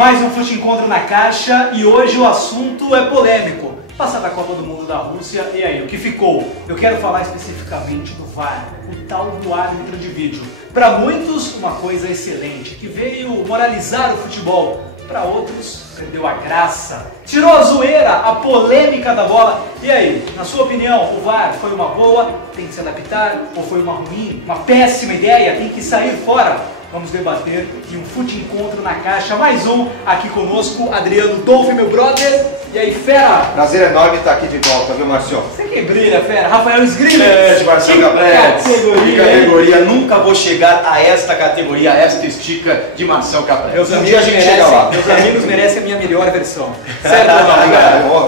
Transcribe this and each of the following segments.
Mais um Fute Encontro na Caixa e hoje o assunto é polêmico. Passar da Copa do Mundo da Rússia, e aí, o que ficou? Eu quero falar especificamente do VAR, o tal do árbitro de vídeo. Para muitos, uma coisa excelente, que veio moralizar o futebol. Para outros, perdeu a graça, tirou a zoeira, a polêmica da bola. E aí, na sua opinião, o VAR foi uma boa, tem que se adaptar, ou foi uma ruim, uma péssima ideia, tem que sair fora? Vamos debater em um Fute Encontro na Caixa, mais um aqui conosco, Adriano Dolphy, meu brother. E aí, fera? Prazer enorme estar aqui de volta, viu, Marcio? Você que brilha, fera. Rafael Sgrilli. Marcelo Caprete. Que categoria. Nunca vou chegar a esta categoria, a esta estica de Marcelo Caprete. Meus Um amigos dia a gente chega lá. Meus amigos merecem a minha melhor versão. Certo?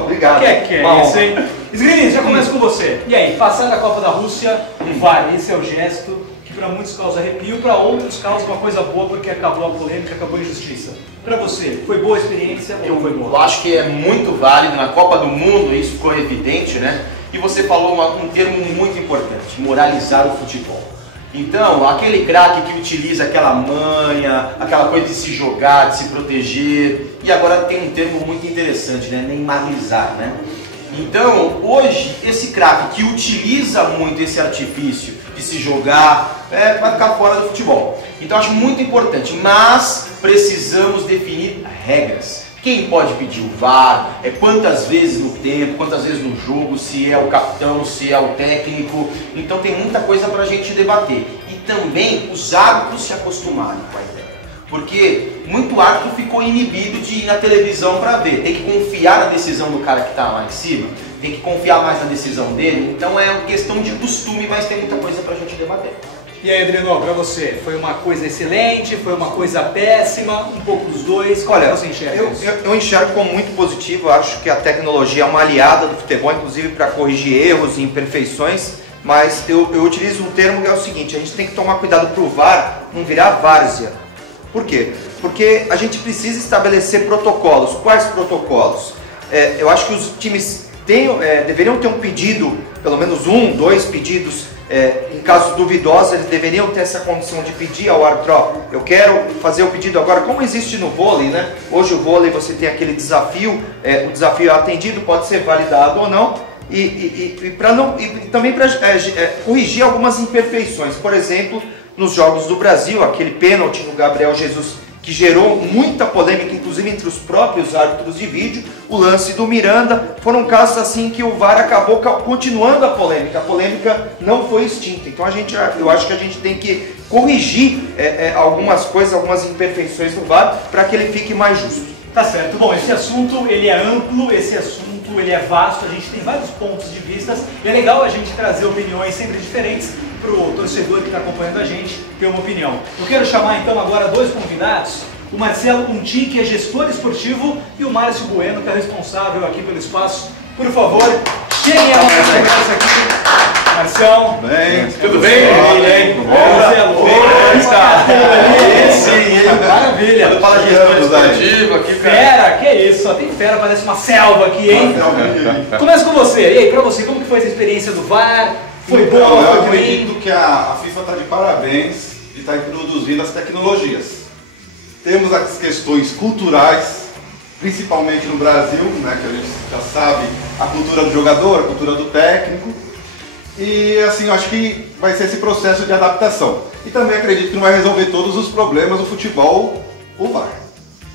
Obrigado. Que é isso, hein? Sgrilli, já começo com você. E aí, passar da Copa da Rússia, o VAR, esse é o gesto que para muitos causa arrepio, para outros causa uma coisa boa porque acabou a polêmica, acabou a injustiça. Para você, foi boa a experiência ou foi boa? Eu acho que é muito válido na Copa do Mundo, isso ficou evidente, né? E você falou um termo muito importante, moralizar o futebol. Então, aquele craque que utiliza aquela manha, aquela coisa de se jogar, de se proteger, e agora tem um termo muito interessante, né? Neymarizar, né? Então, hoje, esse craque que utiliza muito esse artifício de se jogar, vai ficar fora do futebol. Então, acho muito importante, mas precisamos definir regras. Quem pode pedir o VAR, quantas vezes no tempo, quantas vezes no jogo, se é o capitão, se é o técnico. Então, tem muita coisa para a gente debater. E também os árbitros se acostumarem com a ideia. Porque muito árbitro ficou inibido de ir na televisão para ver. Tem que confiar na decisão do cara que está lá em cima. Tem que confiar mais na decisão dele. Então é questão de costume, mas tem muita coisa para a gente debater. E aí, Adriano, para você, foi uma coisa excelente, foi uma coisa péssima, um pouco dos dois? Como você enxerga isso? Eu enxergo como muito positivo. Eu acho que a tecnologia é uma aliada do futebol, inclusive para corrigir erros e imperfeições. Mas eu utilizo um termo que é o seguinte: a gente tem que tomar cuidado para o VAR não virar várzea. Por quê? Porque a gente precisa estabelecer protocolos. Quais protocolos? Eu acho que os times deveriam ter um pedido, pelo menos um, dois pedidos, em casos duvidosos, eles deveriam ter essa condição de pedir ao árbitro: ó, eu quero fazer o pedido agora, como existe no vôlei, né? Hoje o vôlei você tem aquele desafio, o desafio é atendido, pode ser validado ou não, e também para corrigir algumas imperfeições. Por exemplo, nos Jogos do Brasil, aquele pênalti no Gabriel Jesus, que gerou muita polêmica, inclusive entre os próprios árbitros de vídeo, o lance do Miranda, foram casos assim que o VAR acabou continuando a polêmica não foi extinta. Então eu acho que a gente tem que corrigir algumas coisas, algumas imperfeições do VAR, para que ele fique mais justo. Tá certo. Bom, esse assunto ele é amplo, esse assunto ele é vasto, a gente tem vários pontos de vista e é legal a gente trazer opiniões sempre diferentes para o torcedor que está acompanhando a gente ter uma opinião. Eu quero chamar então agora dois convidados, o Marcelo Unti, que é gestor esportivo, e o Márcio Bueno, que é responsável aqui pelo espaço. Por favor, cheguem a nossa conversa aqui. Marcelo. Tudo bem? Marcelo. Como está? Maravilha. Eu falo gestor esportivo aqui, Fera, que isso, só tem fera, parece uma selva aqui, hein? Começa com você. E aí, pra você, como que foi essa experiência do VAR? Foi boa, eu foi ruim? acredito que a FIFA está de parabéns de estar introduzindo as tecnologias. Temos as questões culturais, principalmente no Brasil, né, que a gente já sabe a cultura do jogador, a cultura do técnico. E assim, eu acho que vai ser esse processo de adaptação. E também acredito que não vai resolver todos os problemas do futebol, o VAR.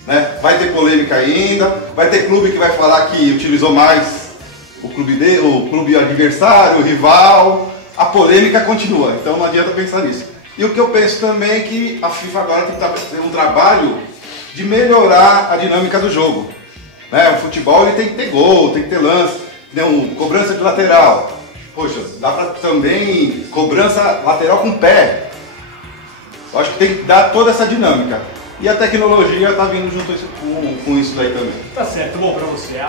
Né? Vai ter polêmica ainda, vai ter clube que vai falar que utilizou mais o clube adversário, o rival. A polêmica continua, então não adianta pensar nisso. E o que eu penso também é que a FIFA agora tem que fazer um trabalho de melhorar a dinâmica do jogo. Né? O futebol ele tem que ter gol, tem que ter lance, cobrança de lateral. Poxa, dá para também cobrança lateral com o pé. Eu acho que tem que dar toda essa dinâmica. E a tecnologia está vindo junto com isso daí também. Tá certo, bom, pra você,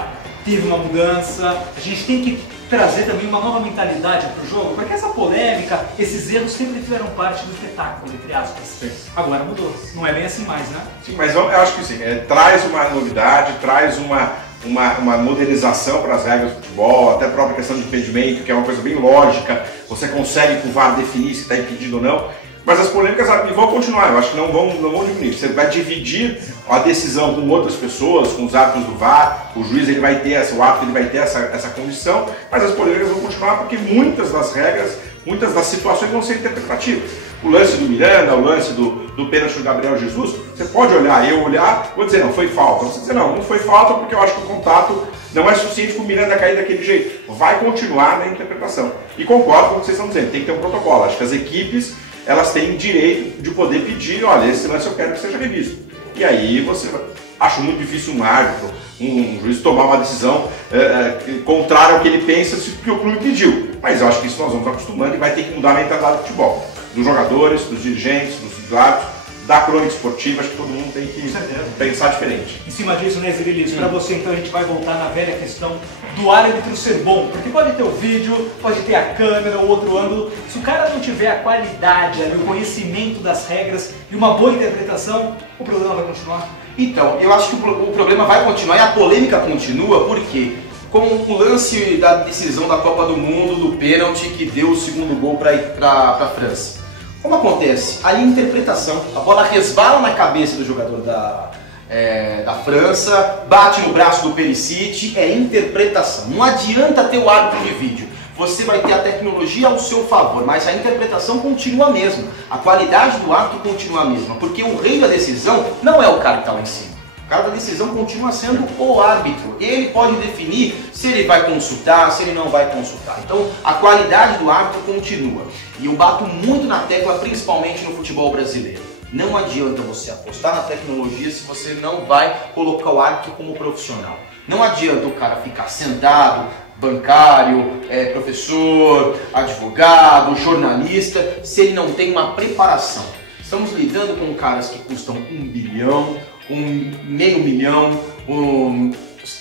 teve uma mudança, a gente tem que trazer também uma nova mentalidade pro jogo, porque essa polêmica, esses erros sempre fizeram parte do espetáculo, entre aspas. Sim. Agora mudou, não é bem assim mais, né? Sim, mas eu acho que sim, traz uma novidade, traz uma modernização para as regras do futebol, até a própria questão de impedimento, que é uma coisa bem lógica, você consegue com o VAR definir se está impedido ou não. Mas as polêmicas vão continuar, eu acho que não vão diminuir. Você vai dividir a decisão com outras pessoas, com os árbitros do VAR, o juiz ele vai ter o árbitro ele vai ter essa condição, mas as polêmicas vão continuar porque muitas das regras, muitas das situações vão ser interpretativas. O lance do Miranda, o lance do pênalti do Gabriel Jesus, você pode olhar, vou dizer, não, foi falta. Você dizer, não foi falta porque eu acho que o contato não é suficiente para o Miranda cair daquele jeito. Vai continuar na interpretação. E concordo com o que vocês estão dizendo, tem que ter um protocolo. Acho que as equipes, elas têm direito de poder pedir, olha, esse lance eu quero que seja revisto. E aí você acho muito difícil um árbitro, um juiz tomar uma decisão contrária ao que ele pensa que o clube pediu. Mas eu acho que isso nós vamos acostumando e vai ter que mudar a mentalidade do futebol. Dos jogadores, dos dirigentes, dos árbitros, da crônica esportiva, acho que todo mundo tem que pensar diferente. Em cima disso, né, Zirilis, para você então a gente vai voltar na velha questão do árbitro ser bom, porque pode ter o vídeo, pode ter a câmera, o outro ângulo, se o cara não tiver a qualidade, o conhecimento das regras e uma boa interpretação, o problema vai continuar? Então, eu acho que o problema vai continuar e a polêmica continua, porque com o lance da decisão da Copa do Mundo, do pênalti que deu o segundo gol para a França. Como acontece? Ali a interpretação, a bola resvala na cabeça do jogador da França, bate no braço do Perisic, é interpretação. Não adianta ter o árbitro de vídeo. Você vai ter a tecnologia ao seu favor, mas a interpretação continua a mesma. A qualidade do árbitro continua a mesma, porque o rei da decisão não é o cara que está lá em cima. O cara da decisão continua sendo o árbitro. Ele pode definir se ele vai consultar, se ele não vai consultar. Então, a qualidade do árbitro continua. E eu bato muito na tecla, principalmente no futebol brasileiro. Não adianta você apostar na tecnologia se você não vai colocar o árbitro como profissional. Não adianta o cara ficar sentado, bancário, professor, advogado, jornalista, se ele não tem uma preparação. Estamos lidando com caras que custam 1 bilhão, $500 mil,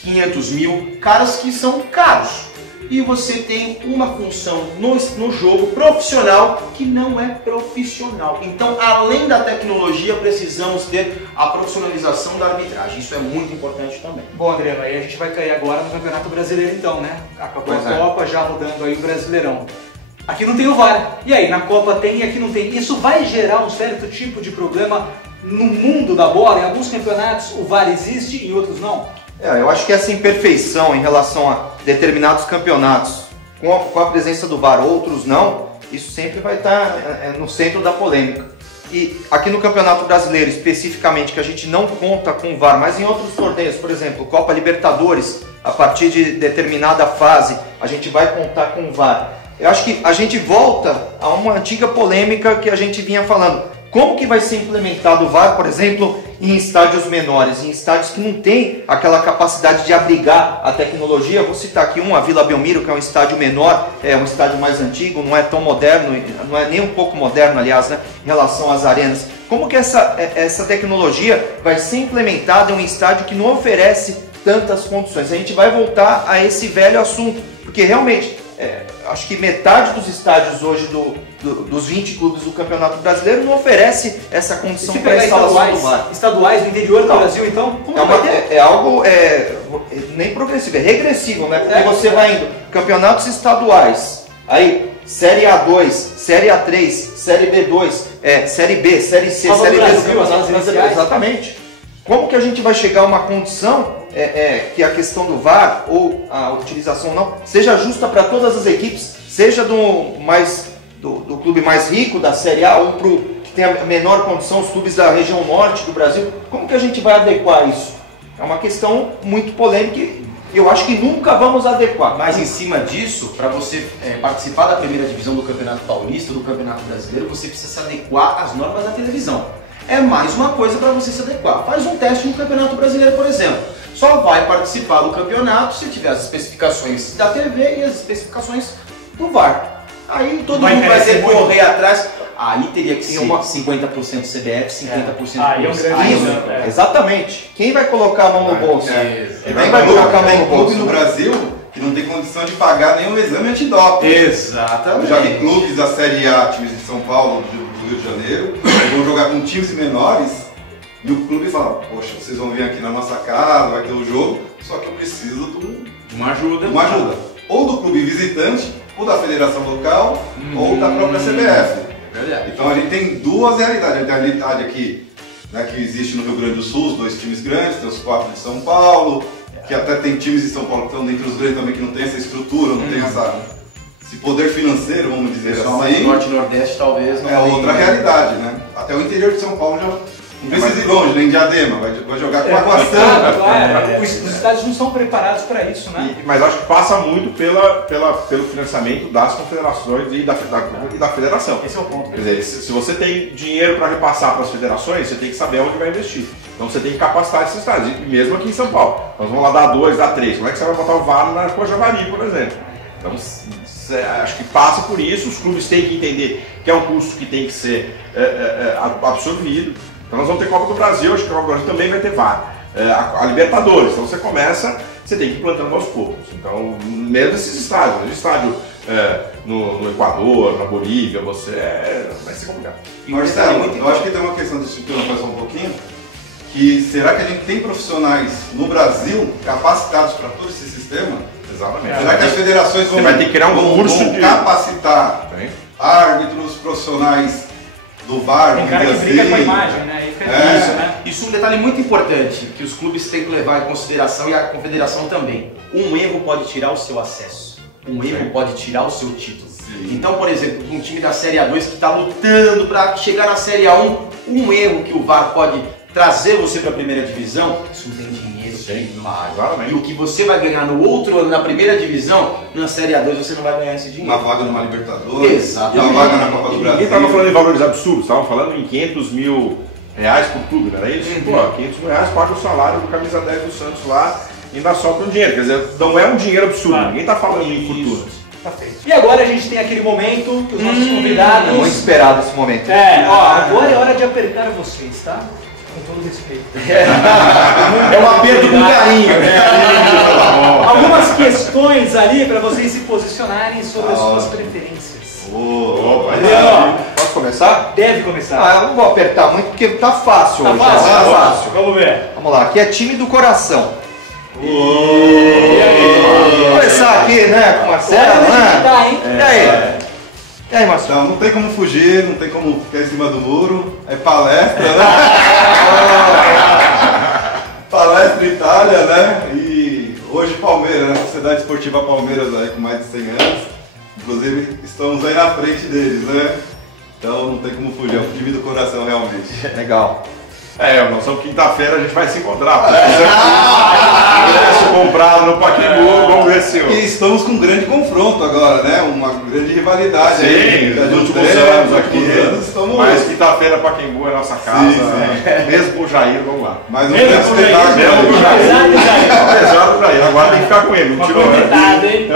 500 mil, caras que são caros. E você tem uma função no jogo profissional que não é profissional. Então, além da tecnologia, precisamos ter a profissionalização da arbitragem. Isso é muito importante também. Bom, Adriano, aí a gente vai cair agora no Campeonato Brasileiro então, né? Acabou a Copa, já rodando aí o Brasileirão. Aqui não tem o VAR. E aí, na Copa tem e aqui não tem. Isso vai gerar um certo tipo de problema no mundo da bola? Em alguns campeonatos o VAR existe, em outros não? Eu acho que essa imperfeição em relação a determinados campeonatos, com a presença do VAR, outros não, isso sempre vai estar no centro da polêmica. E aqui no Campeonato Brasileiro, especificamente, que a gente não conta com o VAR, mas em outros torneios, por exemplo, Copa Libertadores, a partir de determinada fase, a gente vai contar com o VAR. Eu acho que a gente volta a uma antiga polêmica que a gente vinha falando. Como que vai ser implementado o VAR, por exemplo, em estádios menores, em estádios que não tem aquela capacidade de abrigar a tecnologia? Vou citar aqui a Vila Belmiro, que é um estádio menor, é um estádio mais antigo, não é tão moderno, não é nem um pouco moderno, aliás, né, em relação às arenas. Como que essa tecnologia vai ser implementada em um estádio que não oferece tantas condições? A gente vai voltar a esse velho assunto, porque realmente... acho que metade dos estádios hoje dos 20 clubes do Campeonato Brasileiro não oferece essa condição para a instalação do VAR. Estaduais do interior do Brasil, então? É algo nem progressivo, é regressivo, né? Porque você vai indo campeonatos estaduais, aí Série A2, Série A3, Série B2, Série B, Série C, Série D do Campeonato Brasileiro. Exatamente. Como que a gente vai chegar a uma condição que a questão do VAR ou a utilização não seja justa para todas as equipes, seja do clube mais rico da Série A ou pro que tem a menor condição, os clubes da região norte do Brasil? Como que a gente vai adequar isso? É uma questão muito polêmica e eu acho que nunca vamos adequar. Mas em cima disso, para você participar da primeira divisão do Campeonato Paulista, do Campeonato Brasileiro, você precisa se adequar às normas da televisão. É mais uma coisa para você se adequar. Faz um teste no Campeonato Brasileiro, por exemplo. Só vai participar do campeonato se tiver as especificações da TV e as especificações do VAR. Aí todo mundo vai ter que correr atrás. Aí teria que ser 50% CBF, 50% Aí é um grande Exatamente. Quem vai colocar a mão no bolso? Quem vai colocar a mão no bolso no Brasil que não tem condição de pagar nenhum exame antidoping. Exatamente. Eu já vi clubes da Série A, times de São Paulo, do Rio de Janeiro, vão jogar com times menores. E o clube fala, poxa, vocês vão vir aqui na nossa casa, vai ter o jogo, só que eu preciso de uma ajuda. Ou do clube visitante, ou da federação local, ou da própria CBF. Verdade. Então a gente tem duas realidades. A gente tem a realidade aqui, né, que existe no Rio Grande do Sul, os 2 times grandes, tem os 4 de São Paulo, que até tem times de São Paulo que estão dentro dos grandes também, que não tem essa estrutura, não tem esse poder financeiro, vamos dizer assim. Norte e Nordeste talvez não É tem, outra realidade, né? Até o interior de São Paulo já não precisa ir longe, nem Diadema, vai jogar com Água Santa. Claro, os estádios não são preparados para isso, né? Mas acho que passa muito pelo financiamento das confederações e da federação. Esse é o ponto. Quer dizer, se você tem dinheiro para repassar para as federações, você tem que saber onde vai investir. Então você tem que capacitar esses estádios. E mesmo aqui em São Paulo. Nós vamos lá dar 2, dar 3. Como é que você vai botar o VAR na Cojavari, por exemplo? Então acho que passa por isso. Os clubes têm que entender que é um custo que tem que ser absorvido. Então nós vamos ter Copa do Brasil, acho que a Copa do Brasil também vai ter VAR. A Libertadores, então você começa, você tem que ir plantando aos poucos. Então, mesmo esses estádios, o estádio no Equador, na Bolívia, vai ser complicado. Marcelo, eu acho que tem uma questão de estrutura, só um pouquinho, que será que a gente tem profissionais no Brasil capacitados para todo esse sistema? Exatamente. Será que as federações Você vai ter que criar um curso vão capacitar árbitros, profissionais do VAR, Tem cara que briga com a imagem, né? Aí fica difícil, né? Isso é um detalhe muito importante que os clubes têm que levar em consideração e a confederação também. Um erro pode tirar o seu acesso. Um erro pode tirar o seu título. Então, por exemplo, um time da Série A2 que está lutando para chegar na Série A1, um erro que o VAR pode trazer você para a primeira divisão, isso não tem dinheiro demais. E o que você vai ganhar no outro ano na primeira divisão, na Série A2 você não vai ganhar esse dinheiro. Uma vaga numa Libertadores, exatamente. uma vaga na Copa do Brasil. Ninguém estava falando em valores absurdos, estavam falando em 500 mil reais por tudo, não era isso? Pô, 500 mil reais paga o salário do camisa 10 do Santos lá e ainda sobra um dinheiro. Quer dizer, não é um dinheiro absurdo, ninguém está falando em fortunas. Tá feito. E agora a gente tem aquele momento que os nossos convidados... É muito esperado esse momento. Agora é hora de apertar vocês, tá? Com todo respeito. É um aperto com carinho. Algumas questões ali para vocês se posicionarem sobre as suas preferências. Posso começar? Deve começar. Eu não vou apertar muito porque tá fácil Tá hoje. fácil? Tá fácil. Vamos ver. Vamos lá, aqui é time do coração. Vou começar aqui, né, com o Marcelo, né? E aí? E aí, Marcelo? Não tem como fugir, não tem como ficar em cima do muro, é palestra, né? Palestra Itália, né? E hoje Palmeiras, né? Sociedade Esportiva Palmeiras aí com mais de 100 anos. Inclusive estamos aí na frente deles, né? Então não tem como fugir, é um time do coração realmente. Legal. Nós somos quinta-feira, a gente vai se encontrar. Comprado no Pacaembu, vamos ver se... E estamos com um grande confronto agora, né? Uma grande rivalidade. Sim, nos últimos anos aqui. Mas aqui. quinta-feira Pacaembu é nossa casa. Sim. Mesmo com o Jair, vamos lá. Mas Mesmo com o Jair, Apesar do Jair, agora tem que ficar com ele. Uma convidada, hein?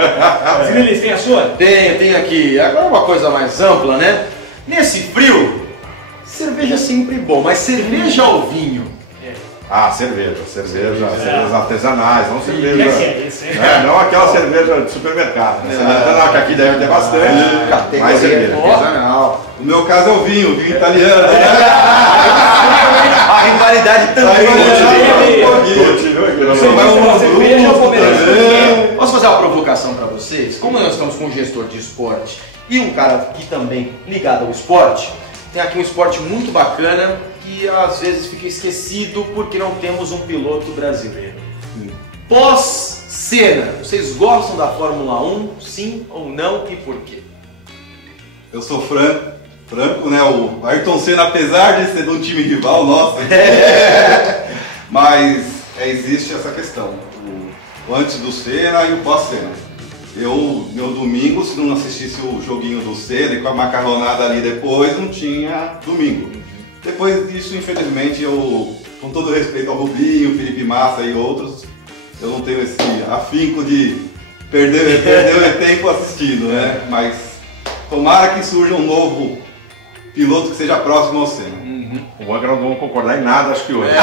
Zinilis, tem a sua? Tem aqui. Agora uma coisa mais ampla, né? Nesse frio, cerveja é sempre bom, mas cerveja ou vinho? Cervejas artesanais, não cerveja. Que é esse, hein? Não aquela cerveja de supermercado. Né? Cerveja que aqui deve ter bastante. Mais cerveja. Artesanal. No meu caso é o vinho italiano. A rivalidade também. Posso fazer uma provocação para vocês? Como nós estamos com um gestor de esporte e um cara que também ligado ao esporte, tem aqui um esporte muito bacana que às vezes fica esquecido porque não temos um piloto brasileiro. Pós-cena, vocês gostam da Fórmula 1? Sim ou não e por quê? Eu sou Franco, né? O Ayrton Senna, apesar de ser de um time rival, nossa. Mas existe essa questão. O antes do Senna e o pós-Senna. Meu domingo, se não assistisse o joguinho do Senna e com a macarronada ali depois, não tinha domingo. Depois disso, infelizmente, eu, com todo respeito ao Rubinho, Felipe Massa e outros, eu não tenho esse afinco de perder tempo assistindo, né? Mas tomara que surja um novo piloto que seja próximo ao Senna. O Banca não vamos concordar em nada, acho que hoje. Eu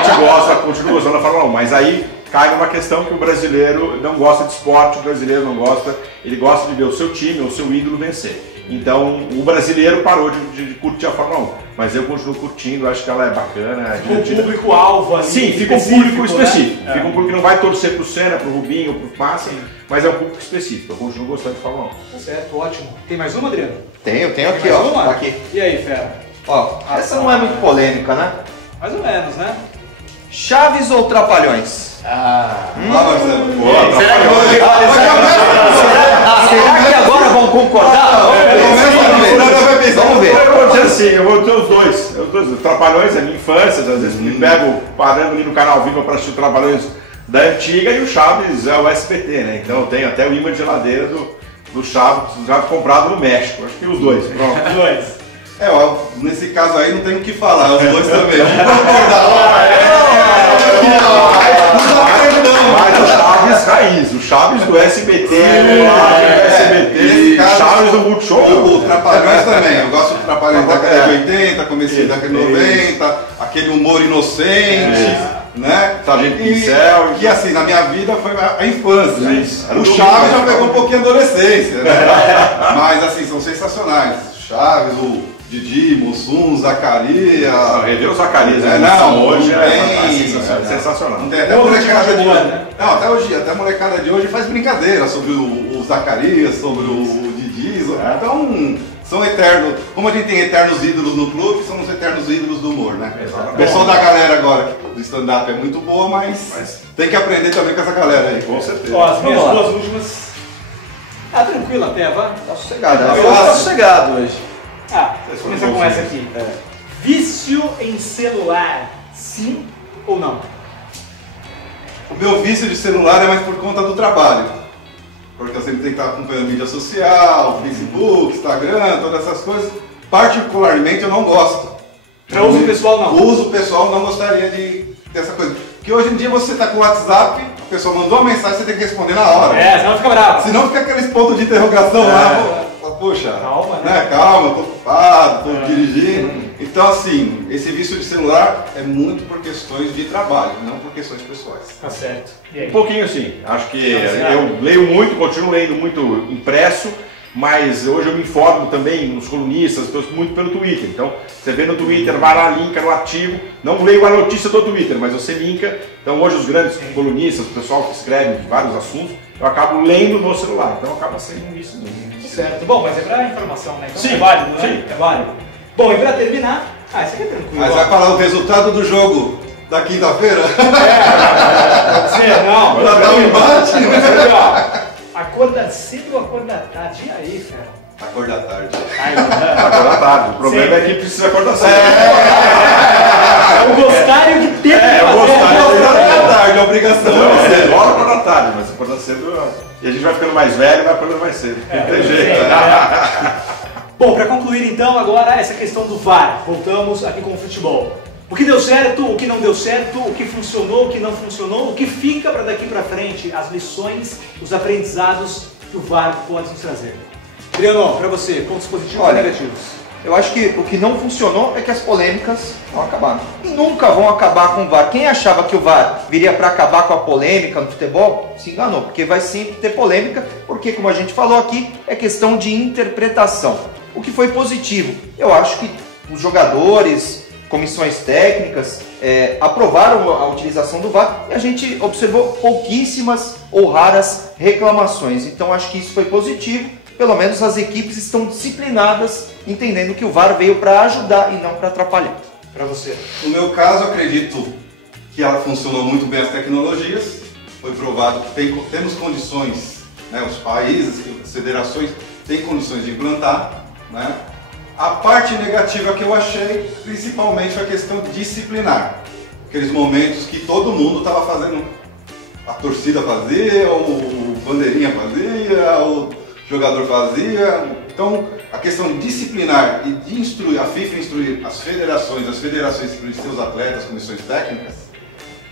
particularmente continuo gostando da Fórmula 1, mas aí cai numa questão que o brasileiro não gosta de esporte, o brasileiro não gosta, ele gosta de ver o seu time ou o seu ídolo vencer. Então o brasileiro parou de curtir a Fórmula 1. Mas eu continuo curtindo, acho que ela é bacana. É o público-alvo ali. Sim, fica um público específico. Né? Fica um público que não vai torcer pro Senna, pro Rubinho, pro Massa, mas é um público específico. Eu continuo gostando de Fórmula 1. Tá certo, ótimo. Tem mais uma, Adriano? Tenho aqui, Tem mais ó. uma? Tá aqui. E aí, fera? Ó, essa não é muito polêmica, né? Mais ou menos, né? Chaves ou Trapalhões? Marcelo. Será que agora vão concordar? Vamos ver. Eu vou dizer assim, eu vou ter os dois. Os Trapalhões é minha infância, às vezes me pego parando ali no canal Viva para assistir Trapalhões da antiga e o Chaves é o SBT, né? Então eu tenho até o imã de geladeira do Chaves já comprado no México. Acho que os dois. Pronto. Os dois. Ó, nesse caso aí não tem o que falar, os dois também. Vamos concordar. Mas o Chaves raiz, o Chaves do SBT, o Chaves do Multishow. O Trapalhões também, eu gosto do Trapalhões da década de 80, comecinho da década de 90, aquele humor inocente, né? Sargento Pincel. Que assim, na minha vida foi a infância. Isso. O Chaves já pegou um pouquinho a adolescência, né? Mas assim, são sensacionais. Chaves, o Didi, Mussum, Zacarias. Rever o Zacarias hoje é sensacional. Não tem até a molecada de hoje. Não, até hoje, até a molecada de hoje faz brincadeira sobre o Zacarias, sobre o Didi. Então, são eternos. Como a gente tem eternos ídolos no clube, são os eternos ídolos do humor, né? O pessoal da galera agora do stand-up é muito boa, mas tem que aprender também com essa galera aí. Com certeza. Ó, as minhas duas últimas. Tá tranquilo até, vá? Tá sossegado. Eu tô sossegado hoje. Vamos começar com essa aqui. Vício em celular, sim ou não? O meu vício de celular é mais por conta do trabalho. Porque eu sempre tenho que estar acompanhando mídia social, Facebook, Instagram, todas essas coisas. Particularmente eu não gosto. Para uso pessoal não? Uso pessoal não gostaria de ter essa coisa. Porque hoje em dia você está com o WhatsApp, a pessoa mandou uma mensagem, você tem que responder na hora. Senão fica bravo. Senão fica aqueles pontos de interrogação lá. Poxa, calma, né? Calma, tô ocupado, tô dirigindo. Então, assim, esse vício de celular é muito por questões de trabalho, não por questões pessoais. Tá certo. E aí? Um pouquinho sim. Acho que eu leio muito, continuo lendo muito impresso, mas hoje eu me informo também nos colunistas, muito pelo Twitter. Então, você vê no Twitter, vai lá, linka no artigo. Não leio a notícia do Twitter, mas você linka. Então, hoje os grandes colunistas, o pessoal que escreve vários assuntos, eu acabo lendo no celular. Então, acaba sendo isso mesmo. Certo. Bom, mas é pra informação, né? Então sim, é válido, né? Sim. É válido. Bom, e pra terminar, isso aqui é tranquilo. Mas vai falar o resultado do jogo da quinta-feira? Pode ser, não. Pra dar um embate? Mas, ó, acorda cedo ou acorda tarde? E aí, cara? Acorda tarde. Acordar tarde. O problema é que precisa acordar cedo. Eu gostaria de ter Acordar tarde, é obrigação. Bora acordar tarde, mas acordar cedo. E a gente vai ficando mais velho e vai acordando mais cedo. Não tem jeito. Bom, para concluir então agora essa questão do VAR, voltamos aqui com o futebol. O que deu certo, o que não deu certo, o que funcionou, o que não funcionou, o que fica para daqui para frente, as lições, os aprendizados que o VAR pode nos trazer. Adriano, para você, pontos positivos e negativos. Eu acho que o que não funcionou é que as polêmicas vão acabar. E nunca vão acabar com o VAR. Quem achava que o VAR viria para acabar com a polêmica no futebol, se enganou, porque vai sempre ter polêmica, porque, como a gente falou aqui, é questão de interpretação. O que foi positivo? Eu acho que os jogadores, comissões técnicas, aprovaram a utilização do VAR e a gente observou pouquíssimas ou raras reclamações. Então, acho que isso foi positivo. Pelo menos as equipes estão disciplinadas, entendendo que o VAR veio para ajudar e não para atrapalhar. Para você. No meu caso, acredito que ela funcionou muito bem as tecnologias. Foi provado que temos condições, né, os países, as federações têm condições de implantar. Né? A parte negativa que eu achei, principalmente, foi a questão disciplinar. Aqueles momentos que todo mundo estava fazendo, a torcida fazia, o bandeirinha fazia, o jogador fazia. Então, a questão disciplinar e de instruir, a FIFA instruir as federações instruir seus atletas, comissões técnicas,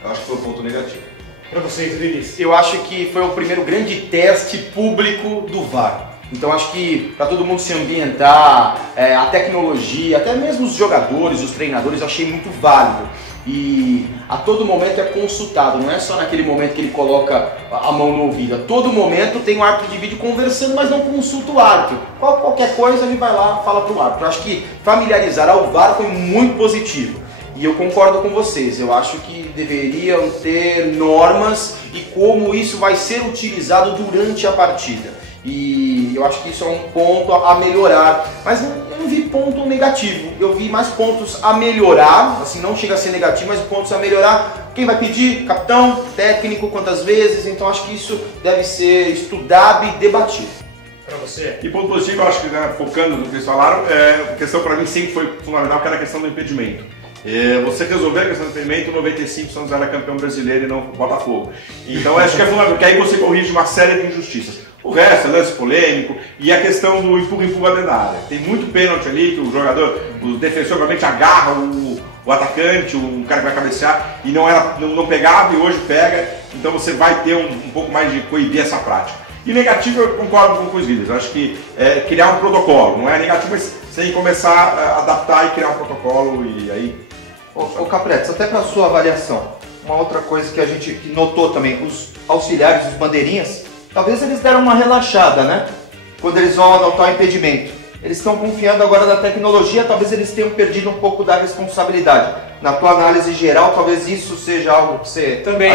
eu acho que foi um ponto negativo. Para vocês, Vinícius. Eu acho que foi o primeiro grande teste público do VAR. Então acho que para todo mundo se ambientar, a tecnologia, até mesmo os jogadores, os treinadores, eu achei muito válido. E a todo momento é consultado, não é só naquele momento que ele coloca a mão no ouvido. A todo momento tem um árbitro de vídeo conversando, mas não consulta o árbitro. Qualquer coisa ele vai lá e fala para o árbitro. Eu acho que familiarizar ao VAR foi muito positivo. E eu concordo com vocês, eu acho que deveriam ter normas e como isso vai ser utilizado durante a partida. E eu acho que isso é um ponto a melhorar, mas eu não vi ponto negativo, eu vi mais pontos a melhorar, assim, não chega a ser negativo, mas pontos a melhorar. Quem vai pedir? Capitão, técnico, quantas vezes? Então acho que isso deve ser estudado e debatido. Para você? E ponto positivo, eu acho que, né, focando no que eles falaram, a questão para mim sempre foi fundamental, que era a questão do impedimento. Você resolver a questão do impedimento, 95 Santos era campeão brasileiro e não Botafogo. Então acho que é fundamental, porque aí você corrige uma série de injustiças. O resto é lance polêmico e a questão do empurra dentro da área. Tem muito pênalti ali que o jogador, o defensor realmente agarra o atacante, o cara que vai cabecear e não pegava e hoje pega. Então você vai ter um pouco mais de coibir essa prática. E negativo, eu concordo com os líderes. Acho que criar um protocolo, não é negativo, mas sem começar a adaptar e criar um protocolo e aí... Ô Capretes, até para sua avaliação, uma outra coisa que a gente notou também, os auxiliares, os bandeirinhas, talvez eles deram uma relaxada, né? Quando eles vão adotar o impedimento. Eles estão confiando agora na tecnologia, talvez eles tenham perdido um pouco da responsabilidade. Na tua análise geral, talvez isso seja algo que você Também.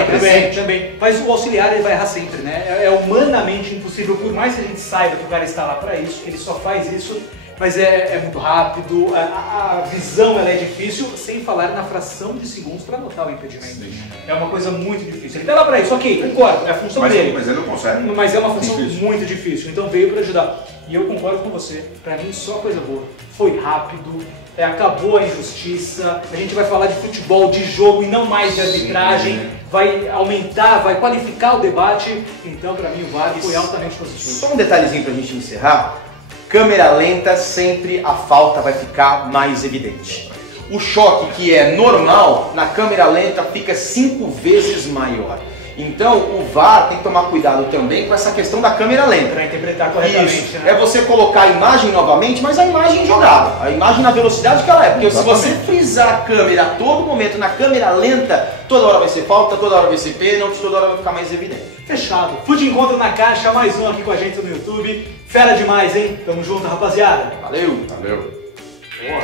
Mas o auxiliar ele vai errar sempre, né? É humanamente impossível, por mais que a gente saiba que o cara está lá para isso, que ele só faz isso, mas é muito rápido, a visão ela é difícil, sem falar na fração de segundos para anotar o impedimento. Sim. É uma coisa muito difícil. Ele está lá para isso, ok, concordo, é a função dele. Mas ele não consegue. Mas é uma função muito difícil, então veio para ajudar. E eu concordo com você, para mim só coisa boa. Foi rápido, acabou a injustiça, a gente vai falar de futebol, de jogo e não mais de arbitragem, vai aumentar, vai qualificar o debate, então para mim o VAR foi altamente positivo. Só um detalhezinho para a gente encerrar. Câmera lenta, sempre a falta vai ficar mais evidente. O choque que é normal, na câmera lenta fica 5 vezes maior. Então o VAR tem que tomar cuidado também com essa questão da câmera lenta. Para interpretar corretamente. Isso, né? é você colocar a imagem novamente, mas a imagem jogada. A imagem na velocidade que ela é. Porque exatamente, se você frisar a câmera a todo momento na câmera lenta, toda hora vai ser falta, toda hora vai ser pênalti, toda hora vai ficar mais evidente. Fechado. Fute Encontro na Caixa, mais um aqui com a gente no YouTube. Fera demais, hein? Tamo junto, rapaziada. Valeu. Valeu. Boa.